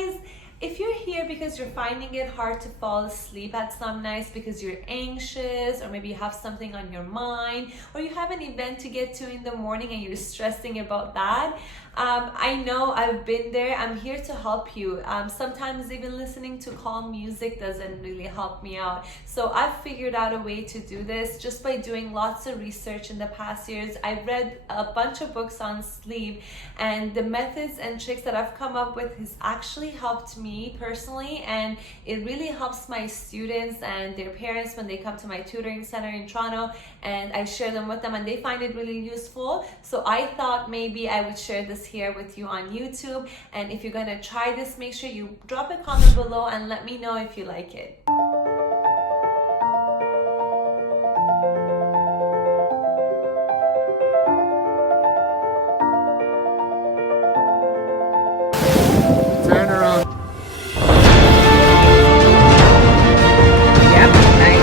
guys, if you're here because you're finding it hard to fall asleep at some nights because you're anxious, or maybe you have something on your mind, or you have an event to get to in the morning and you're stressing about that, I know, I've been there. I'm here to help you. Sometimes even listening to calm music doesn't really help me out. So I've figured out a way to do this just by doing lots of research in the past years. I've read a bunch of books on sleep, and the methods and tricks that I've come up with has actually helped me personally, and it really helps my students and their parents when they come to my tutoring center in Toronto, and I share them with them and they find it really useful. So I thought maybe I would share this here with you on YouTube. And if you're gonna try this, make sure you drop a comment below and let me know if you like it. Turn around. Yep, nice.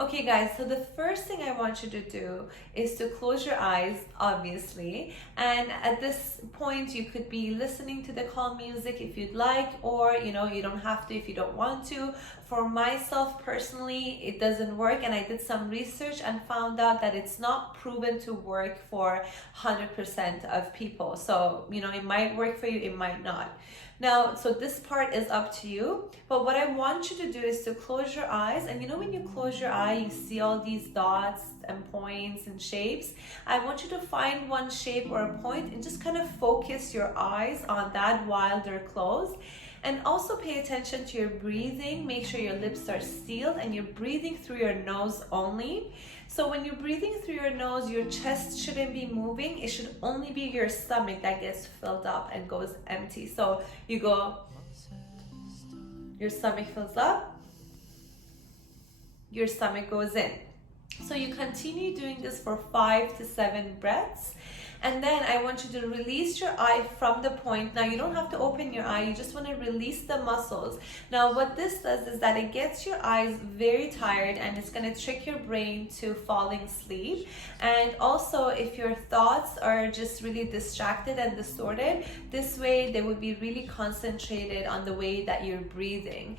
Okay guys, so the first thing I want you to do is to close your eyes, obviously, and at this point you could be listening to the calm music if you'd like, or you don't have to if you don't want to. For myself personally, it doesn't work, and I did some research and found out that it's not proven to work for 100% of people. So it might work for you, it might not. Now, so this part is up to you, but what I want you to do is to close your eyes. And when you close your eye, you see all these dots and points and shapes. I want you to find one shape or a point and just kind of focus your eyes on that while they're closed. And also pay attention to your breathing. Make sure your lips are sealed and you're breathing through your nose only. So when you're breathing through your nose, your chest shouldn't be moving. It should only be your stomach that gets filled up and goes empty. So you go, your stomach fills up, your stomach goes in. So you continue doing this for 5 to 7 breaths. And then I want you to release your eye from the point. Now you don't have to open your eye, you just want to release the muscles. Now what this does is that it gets your eyes very tired, and it's going to trick your brain to falling asleep. And also if your thoughts are just really distracted and distorted, this way they would be really concentrated on the way that you're breathing.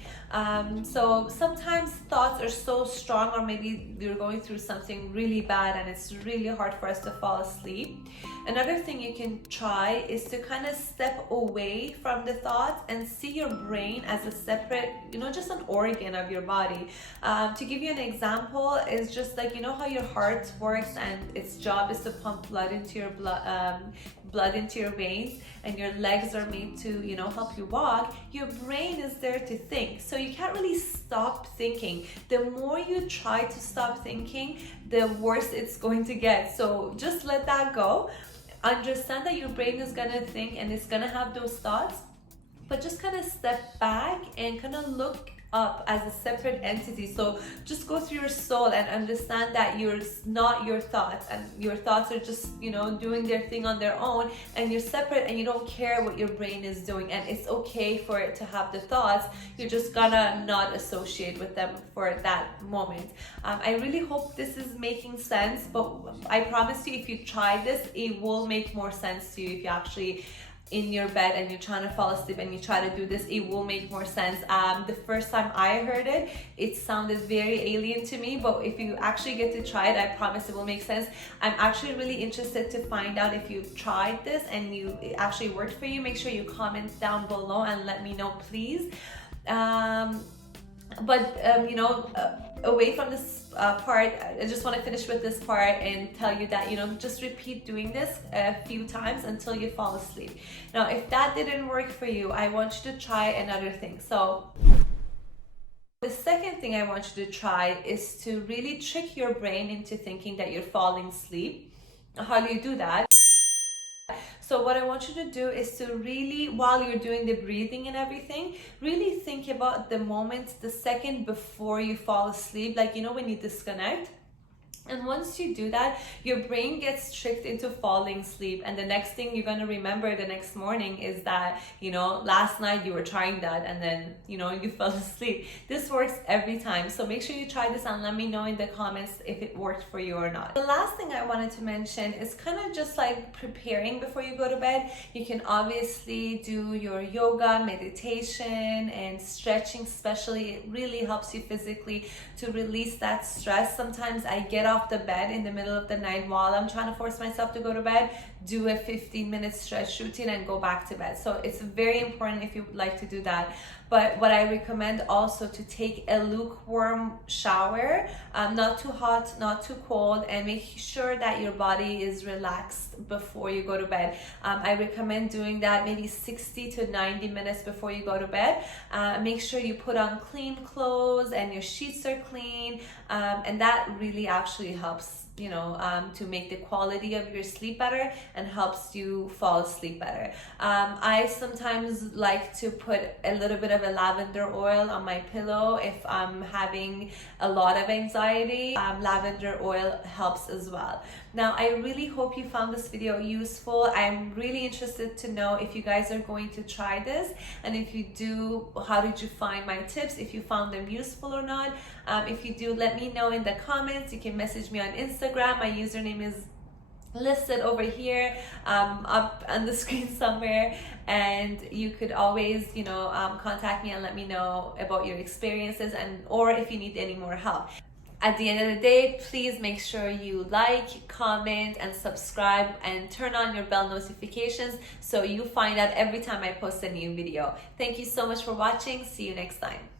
So sometimes thoughts are so strong, or maybe you're going through something really bad and it's really hard for us to fall asleep. Another thing you can try is to kind of step away from the thoughts and see your brain as a separate, just an organ of your body. To give you an example, is just like, how your heart works and its job is to pump blood into your blood into your veins, and your legs are made to, help you walk. Your brain is there to think. So you can't really stop thinking. The more you try to stop thinking, the worse it's going to get. So just let that go. Understand that your brain is gonna think and it's gonna have those thoughts, but just kind of step back and kind of look up as a separate entity. So just go through your soul and understand that you're not your thoughts, and your thoughts are just doing their thing on their own, and you're separate and you don't care what your brain is doing, and it's okay for it to have the thoughts. You're just gonna not associate with them for that moment. I really hope this is making sense, but I promise you, if you try this, it will make more sense to you. If you actually in your bed and you're trying to fall asleep and you try to do this, it will make more sense. The first time I heard it, it sounded very alien to me, but if you actually get to try it, I promise it will make sense. I'm actually really interested to find out if you tried this and it actually worked for you. Make sure you comment down below and let me know, please. Away from this part, I just want to finish with this part and tell you that just repeat doing this a few times until you fall asleep. Now if that didn't work for you, I want you to try another thing. So the second thing I want you to try is to really trick your brain into thinking that you're falling asleep. How do you do that? So what I want you to do is to really, while you're doing the breathing and everything, really think about the moment, the second before you fall asleep, like, you know, when you disconnect. And once you do that, your brain gets tricked into falling asleep. And the next thing you're going to remember the next morning is that, you know, last night you were trying that and then, you know, you fell asleep. This works every time. So make sure you try this and let me know in the comments if it worked for you or not. The last thing I wanted to mention is kind of just like preparing before you go to bed. You can obviously do your yoga, meditation, and stretching especially. It really helps you physically to release that stress. Sometimes I get off the bed in the middle of the night while I'm trying to force myself to go to bed, do a 15-minute stretch routine and go back to bed. So it's very important if you would like to do that. But what I recommend also to take a lukewarm shower, not too hot, not too cold, and make sure that your body is relaxed before you go to bed. I recommend doing that maybe 60 to 90 minutes before you go to bed. Make sure you put on clean clothes and your sheets are clean, and that really actually helps, you know, to make the quality of your sleep better and helps you fall asleep better. I sometimes like to put a little bit of a lavender oil on my pillow if I'm having a lot of anxiety. Lavender oil helps as well. Now, I really hope you found this video useful. I'm really interested to know if you guys are going to try this, and if you do, how did you find my tips, if you found them useful or not. If you do, let me know in the comments. You can message me on Instagram. My username is listed over here, up on the screen somewhere, and you could always, you know, contact me and let me know about your experiences, and or if you need any more help. At the end of the day, please make sure you like, comment, and subscribe, and turn on your bell notifications so you find out every time I post a new video. Thank you so much for watching. See you next time.